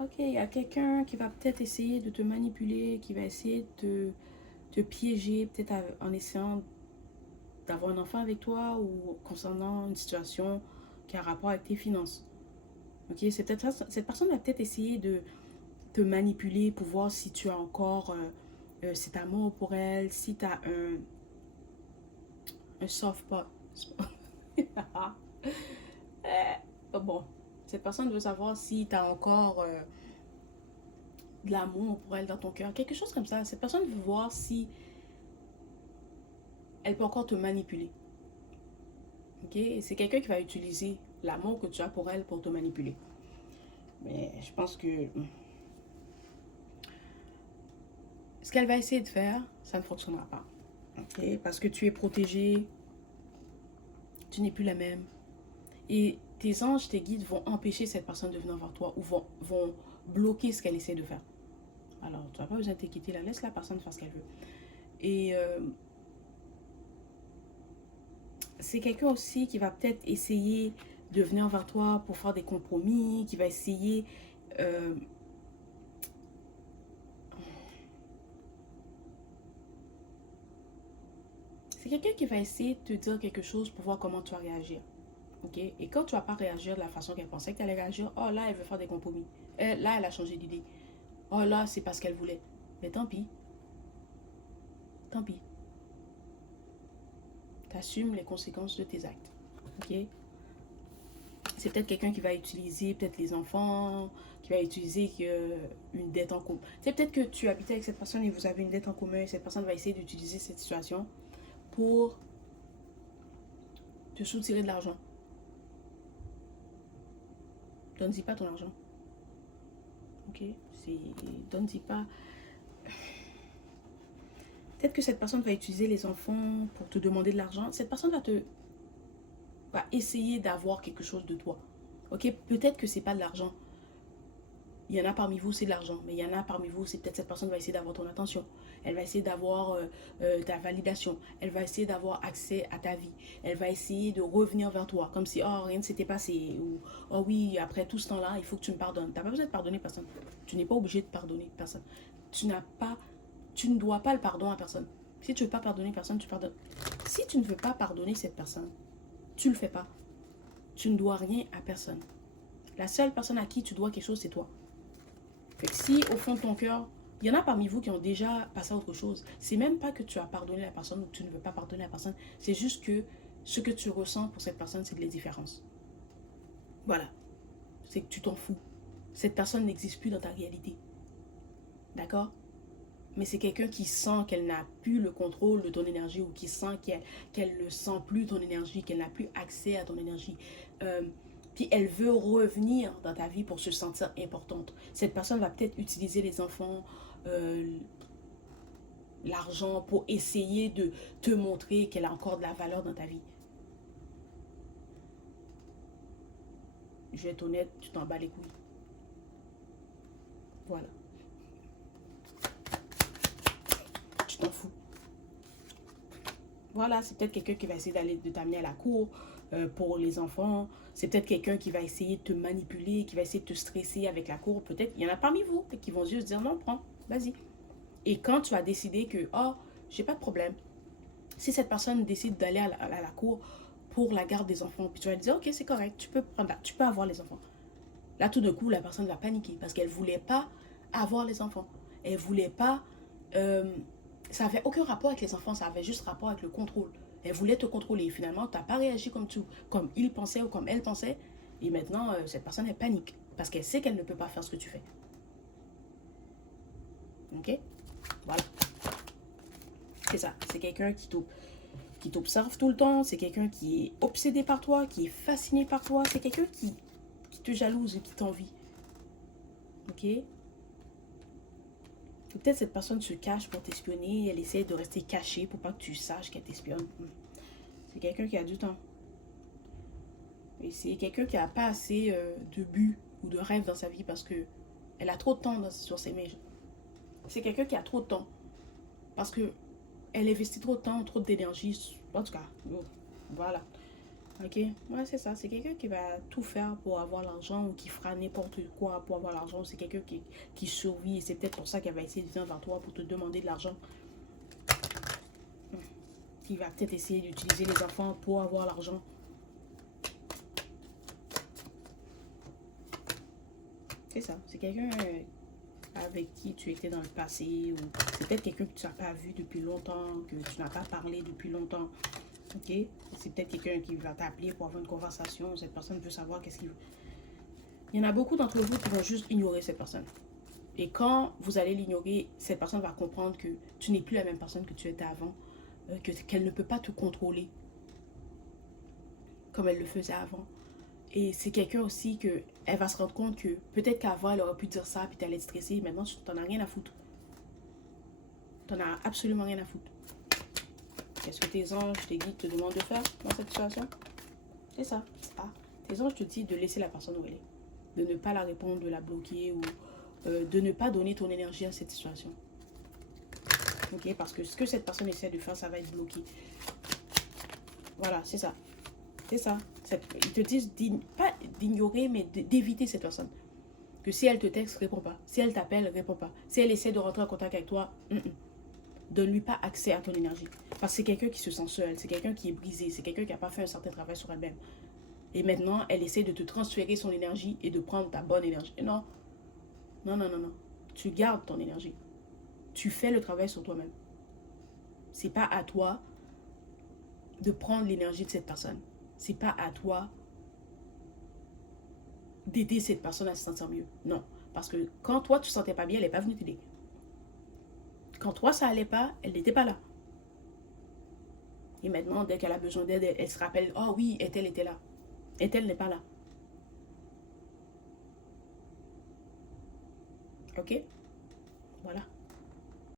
Ok, il y a quelqu'un qui va peut-être essayer de te manipuler, qui va essayer de te piéger, peut-être en essayant d'avoir un enfant avec toi ou concernant une situation qui a rapport avec tes finances. Ok, c'est peut-être ça, cette personne va peut-être essayer de te manipuler pour voir si tu as encore cet amour pour elle, si tu as un soft spot. Bon, cette personne veut savoir si tu as encore de l'amour pour elle dans ton cœur, quelque chose comme ça. Cette personne veut voir si elle peut encore te manipuler. Ok, et c'est quelqu'un qui va utiliser l'amour que tu as pour elle pour te manipuler. Mais je pense que ce qu'elle va essayer de faire, ça ne fonctionnera pas. Ok, parce que tu es protégé, tu n'es plus la même. Et tes anges, tes guides vont empêcher cette personne de venir vers toi ou vont bloquer ce qu'elle essaie de faire. Alors, tu n'as pas besoin de t'inquiéter là, laisse la personne faire ce qu'elle veut. Et c'est quelqu'un aussi qui va peut-être essayer de venir vers toi pour faire des compromis, qui va essayer... euh, c'est quelqu'un qui va essayer de te dire quelque chose pour voir comment tu vas réagir. Ok. Et quand tu vas pas réagir de la façon qu'elle pensait que tu allais réagir, oh là, elle veut faire des compromis. Là, elle a changé d'idée. Oh là, c'est parce qu'elle voulait. Mais tant pis, tant pis. Tu assumes les conséquences de tes actes. Ok. C'est peut-être quelqu'un qui va utiliser peut-être les enfants, qui va utiliser une dette en commun. C'est peut-être que tu habites avec cette personne et vous avez une dette en commun et cette personne va essayer d'utiliser cette situation pour te soutirer de l'argent. Donne-y pas ton argent. Ok. Donne-y pas. Peut-être que cette personne va utiliser les enfants pour te demander de l'argent. Cette personne va essayer d'avoir quelque chose de toi. Ok, peut-être que c'est pas de l'argent. Il y en a parmi vous, c'est de l'argent. Mais il y en a parmi vous, c'est peut-être cette personne va essayer d'avoir ton attention. Elle va essayer d'avoir ta validation. Elle va essayer d'avoir accès à ta vie. Elle va essayer de revenir vers toi. Comme si, oh, rien ne s'était passé. Ou, oh oui, après tout ce temps-là, il faut que tu me pardonnes. Tu n'as pas besoin de pardonner personne. Tu n'es pas obligé de pardonner personne. Tu n'as pas, tu ne dois pas le pardon à personne. Si tu ne veux pas pardonner personne, tu pardonnes. Si tu ne veux pas pardonner cette personne, tu ne le fais pas. Tu ne dois rien à personne. La seule personne à qui tu dois quelque chose, c'est toi. Fait que si au fond de ton cœur, il y en a parmi vous qui ont déjà passé à autre chose, c'est même pas que tu as pardonné la personne ou que tu ne veux pas pardonner la personne, c'est juste que ce que tu ressens pour cette personne, c'est de l'indifférence. Voilà, c'est que tu t'en fous. Cette personne n'existe plus dans ta réalité. D'accord? Mais c'est quelqu'un qui sent qu'elle n'a plus le contrôle de ton énergie ou qui sent qu'elle ne sent plus ton énergie, qu'elle n'a plus accès à ton énergie. Puis elle veut revenir dans ta vie pour se sentir importante. Cette personne va peut-être utiliser les enfants, l'argent pour essayer de te montrer qu'elle a encore de la valeur dans ta vie. Je vais être honnête, tu t'en bats les couilles. Voilà, tu t'en fous. Voilà, c'est peut-être quelqu'un qui va essayer de t'amener à la cour pour les enfants. C'est peut-être quelqu'un qui va essayer de te manipuler, qui va essayer de te stresser avec la cour. Peut-être, il y en a parmi vous qui vont juste dire non, prends, vas-y. Et quand tu as décidé que, oh, j'ai pas de problème. Si cette personne décide d'aller à la cour pour la garde des enfants, puis tu vas dire, ok, c'est correct, tu peux avoir les enfants. Là, tout d'un coup, la personne va paniquer parce qu'elle voulait pas avoir les enfants. Elle voulait pas. euh, Ça avait aucun rapport avec les enfants, ça avait juste rapport avec le contrôle. Elle voulait te contrôler. Et finalement, tu n'as pas réagi comme il pensait ou comme elle pensait. Et maintenant, cette personne, elle panique parce qu'elle sait qu'elle ne peut pas faire ce que tu fais. Ok? Voilà. C'est ça. C'est quelqu'un qui t'observe tout le temps. C'est quelqu'un qui est obsédé par toi, qui est fasciné par toi. C'est quelqu'un qui te jalouse et qui t'envie. Ok? Peut-être cette personne se cache pour t'espionner. Elle essaie de rester cachée pour pas que tu saches qu'elle t'espionne. C'est quelqu'un qui a du temps. Et c'est quelqu'un qui n'a pas assez de buts ou de rêves dans sa vie parce que elle a trop de temps sur ses mains. C'est quelqu'un qui a trop de temps parce que elle investit trop de temps, trop d'énergie. En tout cas, voilà. Ok? Ouais, c'est ça. C'est quelqu'un qui va tout faire pour avoir l'argent ou qui fera n'importe quoi pour avoir l'argent. C'est quelqu'un qui survit et c'est peut-être pour ça qu'elle va essayer de venir vers toi pour te demander de l'argent. Qui va peut-être essayer d'utiliser les enfants pour avoir l'argent. C'est ça. C'est quelqu'un avec qui tu étais dans le passé ou c'est peut-être quelqu'un que tu n'as pas vu depuis longtemps, que tu n'as pas parlé depuis longtemps. Ok? C'est peut-être quelqu'un qui va t'appeler pour avoir une conversation. Cette personne veut savoir qu'est-ce qu'il veut. Il y en a beaucoup d'entre vous qui vont juste ignorer cette personne. Et quand vous allez l'ignorer, cette personne va comprendre que tu n'es plus la même personne que tu étais avant, qu'elle ne peut pas te contrôler comme elle le faisait avant. Et c'est quelqu'un aussi que elle va se rendre compte que peut-être qu'avant elle aurait pu dire ça puis t'allais être stressée, maintenant tu t'en as rien à foutre. T'en as absolument rien à foutre. Qu'est-ce que tes anges, tes guides te demandent de faire dans cette situation? C'est ça. Ah, tes anges te disent de laisser la personne où elle est. De ne pas la répondre, de la bloquer ou de ne pas donner ton énergie à cette situation. Ok? Parce que ce que cette personne essaie de faire, ça va être bloqué. Voilà, c'est ça. C'est ça. Ils te disent pas d'ignorer, mais d'éviter cette personne. Que si elle te texte, réponds pas. Si elle t'appelle, réponds pas. Si elle essaie de rentrer en contact avec toi, donne-lui pas accès à ton énergie. Parce que c'est quelqu'un qui se sent seul, c'est quelqu'un qui est brisé, c'est quelqu'un qui n'a pas fait un certain travail sur elle-même. Et maintenant, elle essaie de te transférer son énergie et de prendre ta bonne énergie. Et non, non, non, non, non. Tu gardes ton énergie. Tu fais le travail sur toi-même. C'est pas à toi de prendre l'énergie de cette personne. C'est pas à toi d'aider cette personne à se sentir mieux. Non. Parce que quand toi, tu ne sentais pas bien, elle n'est pas venue t'aider. Quand toi, ça allait pas, elle n'était pas là. Et maintenant, dès qu'elle a besoin d'aide, elle se rappelle, oh oui, Ethel était là. Ethel n'est pas là. Ok? Voilà.